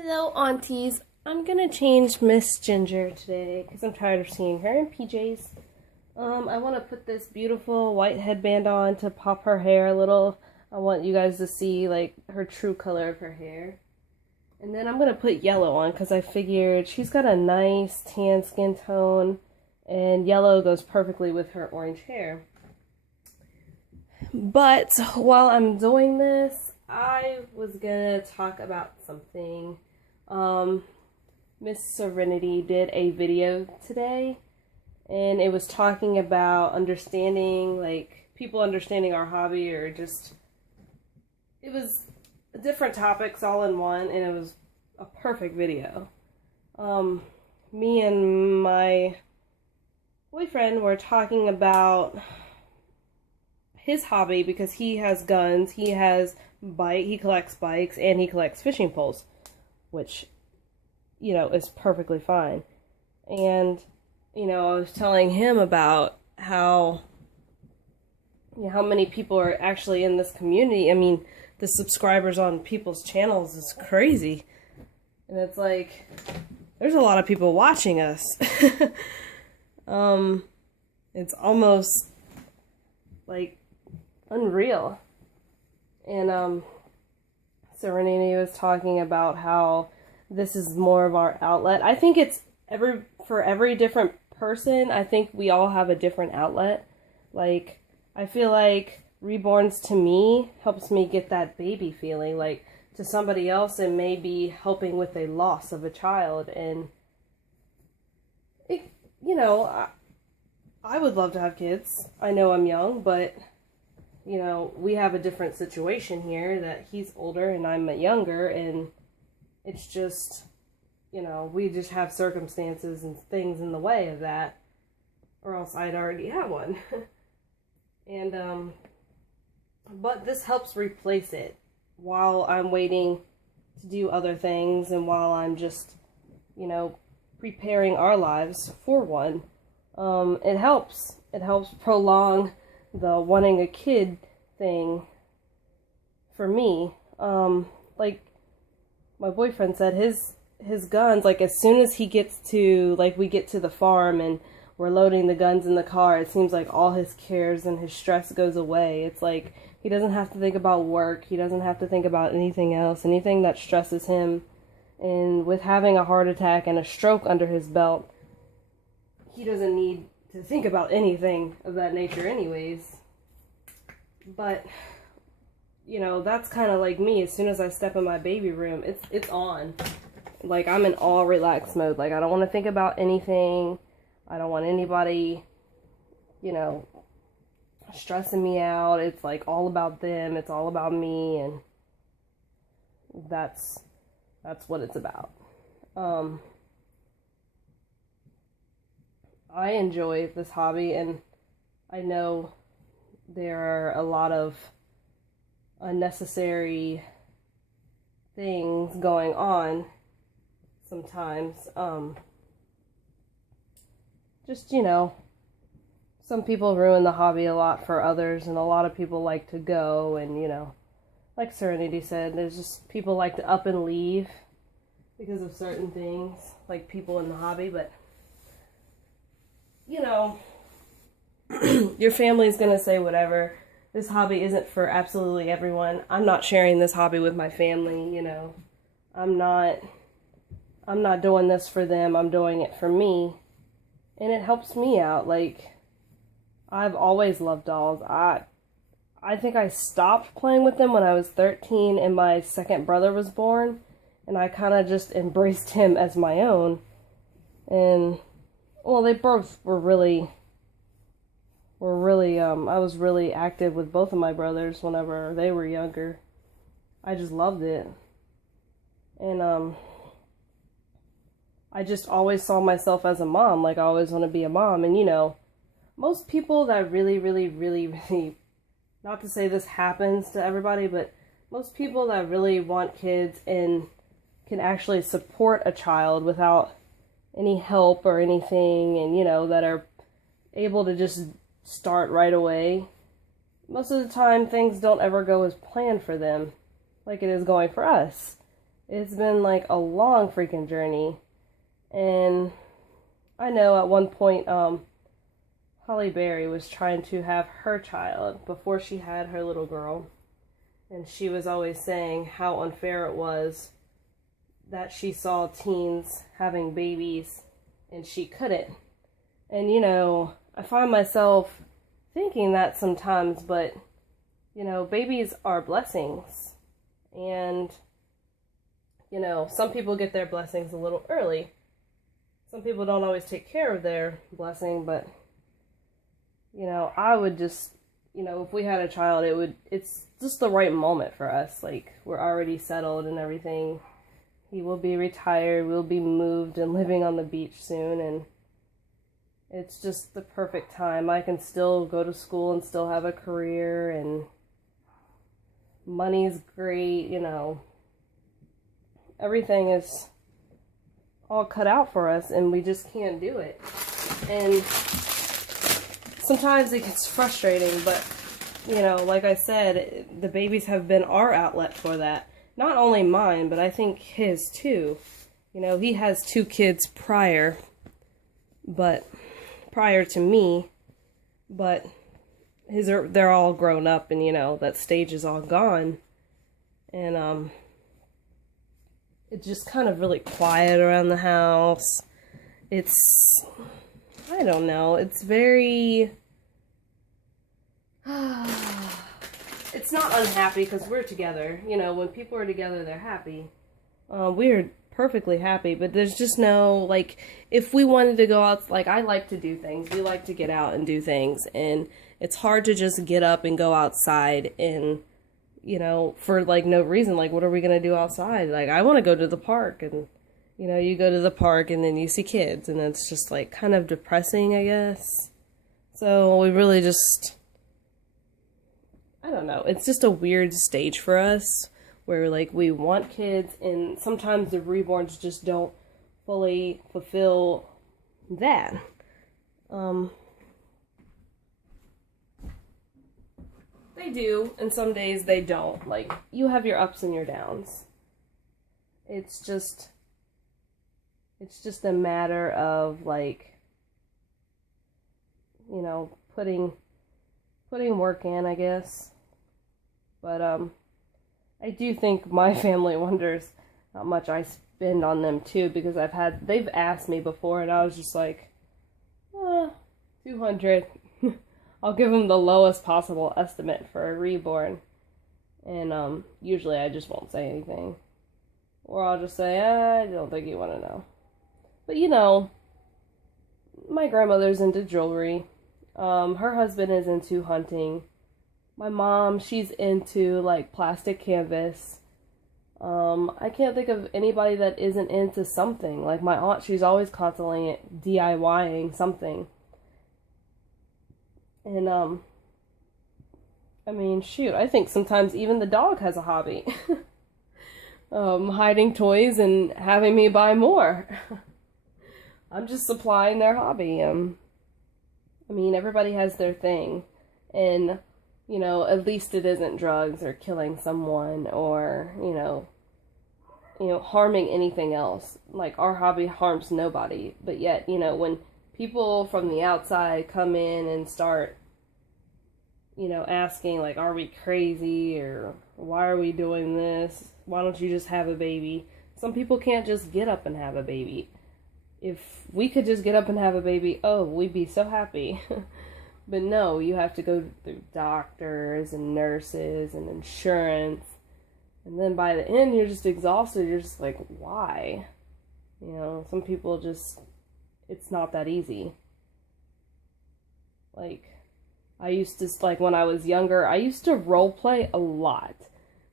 Hello, aunties. I'm gonna change Miss Ginger today because I'm tired of seeing her in PJs. I want to put this beautiful white headband on to pop her hair a little. I want you guys to see like her true color of her hair. And then I'm gonna put yellow on because I figured she's got a nice tan skin tone and yellow goes perfectly with her orange hair. But while I'm doing this, I was gonna talk about something. Miss Serenity did a video today, and it was talking about understanding, like, people understanding our hobby, or just, it was different topics all in one, and it was a perfect video. Me and my boyfriend were talking about his hobby because he has guns, he collects bikes, and he collects fishing poles, which, you know, is perfectly fine. And, you know, I was telling him about how, you know, how many people are actually in this community. I mean, the subscribers on people's channels is crazy. And it's like, there's a lot of people watching us. It's almost, like, unreal. And, Serenity was talking about how this is more of our outlet. I think it's for every different person, I think we all have a different outlet. Like, I feel like Reborns to me helps me get that baby feeling. Like, to somebody else, it may be helping with a loss of a child. And, it, you know, I would love to have kids. I know I'm young, but, you know, we have a different situation here, that he's older and I'm younger, and it's just, you know, we just have circumstances and things in the way of that, or else I'd already have one. And, but this helps replace it while I'm waiting to do other things, and while I'm just, you know, preparing our lives for one. It helps prolong the wanting a kid thing for me. Like my boyfriend said, his guns, like, as soon as he gets to, like, we get to the farm and we're loading the guns in the car, it seems like all his cares and his stress goes away. It's like he doesn't have to think about work, he doesn't have to think about anything else, anything that stresses him. And with having a heart attack and a stroke under his belt, he doesn't need to think about anything of that nature anyways. But, you know, that's kind of like me. As soon as I step in my baby room, it's on. Like, I'm in all relaxed mode. Like, I don't want to think about anything. I don't want anybody, you know, stressing me out. It's like all about them. It's all about me, and that's what it's about. I enjoy this hobby, and I know there are a lot of unnecessary things going on sometimes. Just, you know, some people ruin the hobby a lot for others, and a lot of people like to go, and, you know, like Serenity said, there's just people like to up and leave because of certain things, like people in the hobby. But, you know, your family's gonna say whatever. This hobby isn't for absolutely everyone. I'm not sharing this hobby with my family, you know. I'm not doing this for them. I'm doing it for me. And it helps me out. Like, I've always loved dolls. I think I stopped playing with them when I was 13 and my second brother was born, and I kind of just embraced him as my own. And, well, they both were really, I was really active with both of my brothers whenever they were younger. I just loved it. And, I just always saw myself as a mom. Like, I always want to be a mom. And, you know, most people that really, not to say this happens to everybody, but most people that really want kids and can actually support a child without any help or anything, and, you know, that are able to just start right away, most of the time things don't ever go as planned for them, like it is going for us. It's been like a long freaking journey. And I know at one point, Holly Berry was trying to have her child before she had her little girl. And she was always saying how unfair it was that she saw teens having babies and she couldn't. And, you know, I find myself thinking that sometimes, but, you know, babies are blessings. And, you know, some people get their blessings a little early. Some people don't always take care of their blessing, but, you know, I would just, you know, if we had a child, it's just the right moment for us. Like, we're already settled and everything. He will be retired, we'll be moved and living on the beach soon, and it's just the perfect time. I can still go to school and still have a career, and money's great, you know. Everything is all cut out for us, and we just can't do it. And sometimes it gets frustrating, but, you know, like I said, the babies have been our outlet for that. Not only mine, but I think his too. You know, he has 2 kids prior to me, but they're all grown up, and, you know, that stage is all gone. And, it's just kind of really quiet around the house. It's, I don't know, it's very, it's not unhappy because we're together. You know, when people are together, they're happy. We're perfectly happy, but there's just no, like, if we wanted to go out, like, I like to do things. We like to get out and do things, and it's hard to just get up and go outside and, you know, for, like, no reason. Like, what are we going to do outside? Like, I want to go to the park, and, you know, you go to the park, and then you see kids, and it's just, like, kind of depressing, I guess. So, we really just, I don't know, it's just a weird stage for us, where, like, we want kids, and sometimes the reborns just don't fully fulfill that. They do, and some days they don't. Like, you have your ups and your downs. It's just a matter of, like, you know, putting work in, I guess. But, I do think my family wonders how much I spend on them too, because they've asked me before, and I was just like, $200. I'll give them the lowest possible estimate for a reborn. And, usually I just won't say anything. Or I'll just say, I don't think you want to know. But, you know, my grandmother's into jewelry. Her husband is into hunting. My mom, she's into, like, plastic canvas. I can't think of anybody that isn't into something. Like, my aunt, she's always constantly DIYing something. And, I mean, shoot, I think sometimes even the dog has a hobby. Hiding toys and having me buy more. I'm just supplying their hobby. I mean, everybody has their thing. And, you know, at least it isn't drugs or killing someone or, you know, harming anything else. Like, our hobby harms nobody. But yet, you know, when people from the outside come in and start, you know, asking, like, are we crazy, or why are we doing this? Why don't you just have a baby? Some people can't just get up and have a baby. If we could just get up and have a baby, oh, we'd be so happy. But no, you have to go through doctors and nurses and insurance. And then by the end, you're just exhausted. You're just like, why? You know, some people just, it's not that easy. Like, I used to, like, when I was younger, I used to role play a lot.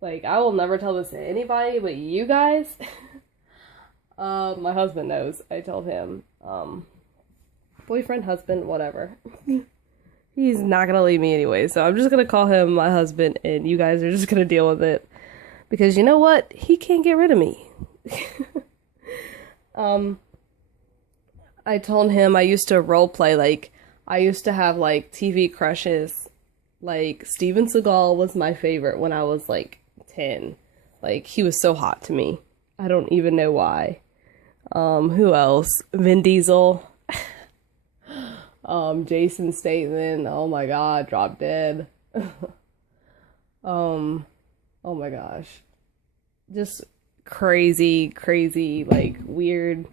Like, I will never tell this to anybody but you guys. My husband knows. I told him. Boyfriend, husband, whatever. He's not gonna leave me anyway, so I'm just gonna call him my husband, and you guys are just gonna deal with it. Because you know what? He can't get rid of me. I told him I used to role play, like, I used to have, like, TV crushes. Like, Steven Seagal was my favorite when I was, like, 10. Like, he was so hot to me. I don't even know why. Who else? Vin Diesel. Jason Statham. Oh my god, drop dead. Oh my gosh. Just crazy, like weird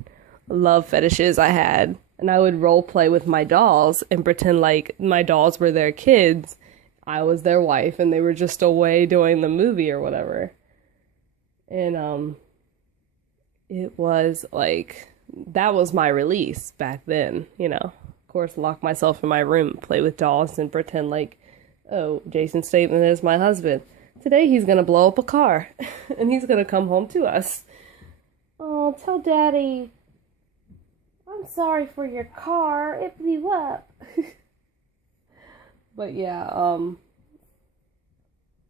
love fetishes I had. And I would role play with my dolls and pretend like my dolls were their kids. I was their wife and they were just away doing the movie or whatever. And it was like, that was my release back then, you know. Of course, lock myself in my room, play with dolls, and pretend like, oh, Jason Statham is my husband. Today he's gonna blow up a car, and he's gonna come home to us. Oh, tell Daddy, I'm sorry for your car, it blew up. But yeah,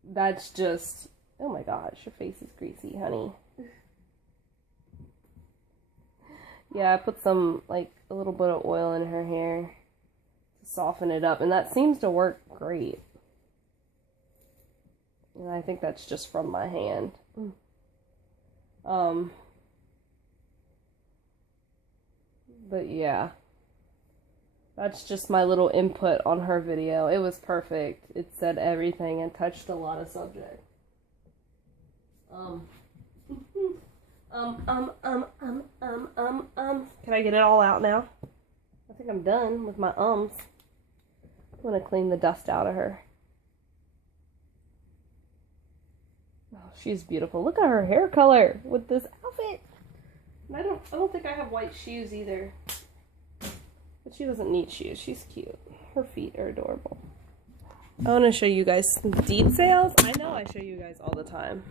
that's just, oh my gosh, your face is greasy, honey. Yeah, I put some, like, a little bit of oil in her hair to soften it up, and that seems to work great. And I think that's just from my hand. But yeah. That's just my little input on her video. It was perfect. It said everything and touched a lot of subject. Can I get it all out now? I think I'm done with my ums. I'm gonna clean the dust out of her. Oh, she's beautiful. Look at her hair color with this outfit. And I don't think I have white shoes either. But she doesn't need shoes. She's cute. Her feet are adorable. I want to show you guys some details. I know I show you guys all the time.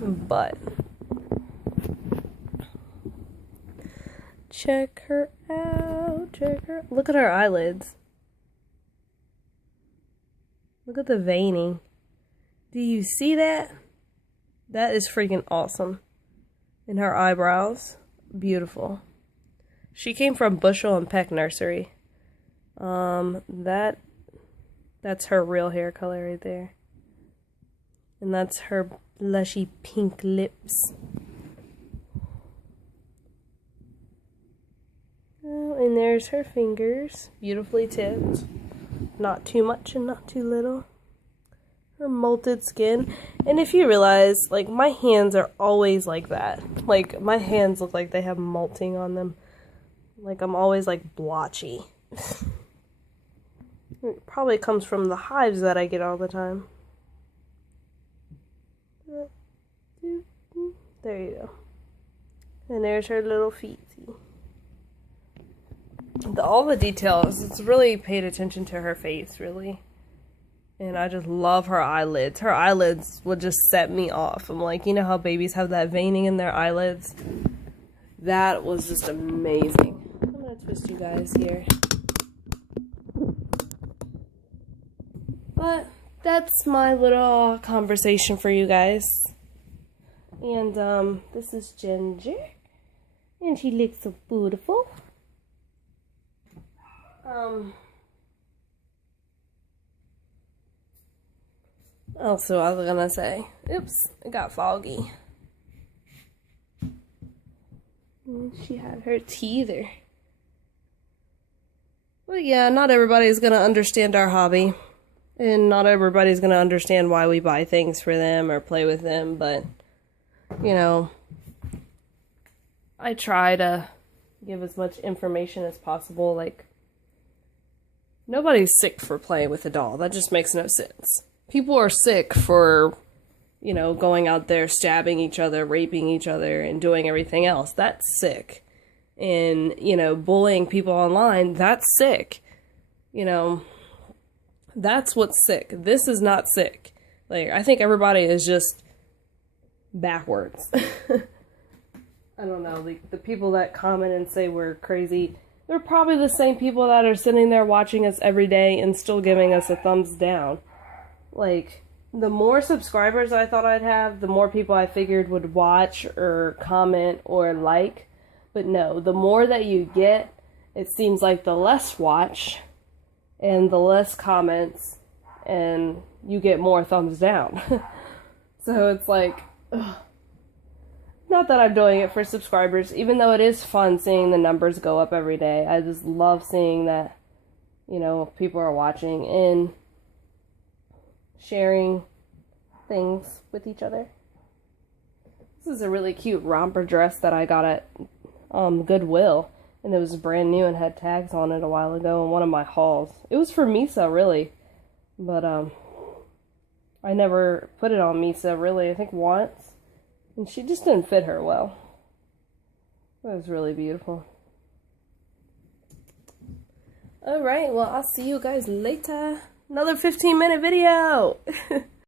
But check her out. Look at her eyelids. Look at the veining. Do you see that? That is freaking awesome. And her eyebrows. Beautiful. She came from Bushel and Peck Nursery. That's her real hair color right there. And that's her blushy pink lips. Oh, and there's her fingers. Beautifully tipped. Not too much and not too little. Her molted skin. And if you realize, like, my hands are always like that. Like, my hands look like they have molting on them. Like, I'm always, like, blotchy. It probably comes from the hives that I get all the time. There you go. And there's her little feet. All the details, it's really paid attention to her face, really. And I just love her eyelids. Her eyelids would just set me off. I'm like, you know how babies have that veining in their eyelids? That was just amazing. I'm gonna twist you guys here. But that's my little conversation for you guys. And this is Ginger. And she looks so beautiful. Also, I was gonna say, oops, it got foggy. And she had her teether. But yeah, not everybody's gonna understand our hobby. And not everybody's gonna understand why we buy things for them or play with them, but, you know, I try to give as much information as possible. Like, nobody's sick for playing with a doll. That just makes no sense. People are sick for, you know, going out there stabbing each other, raping each other, and doing everything else. That's sick. And, you know, bullying people online, that's sick. You know, that's what's sick. This is not sick. Like, I think everybody is just backwards. I don't know, like, the people that comment and say we're crazy, they're probably the same people that are sitting there watching us every day and still giving us a thumbs down. Like, the more subscribers I thought I'd have, the more people I figured would watch or comment or like. But no, the more that you get, it seems like the less watch and the less comments, and you get more thumbs down. So it's like, ugh. Not that I'm doing it for subscribers, even though it is fun seeing the numbers go up every day. I just love seeing that, you know, people are watching and sharing things with each other. This is a really cute romper dress that I got at Goodwill, and it was brand new and had tags on it a while ago in one of my hauls. It was for Misa, really, but I never put it on Misa, really, I think once, and she just didn't fit her well. It was really beautiful. Alright, well, I'll see you guys later. Another 15-minute video!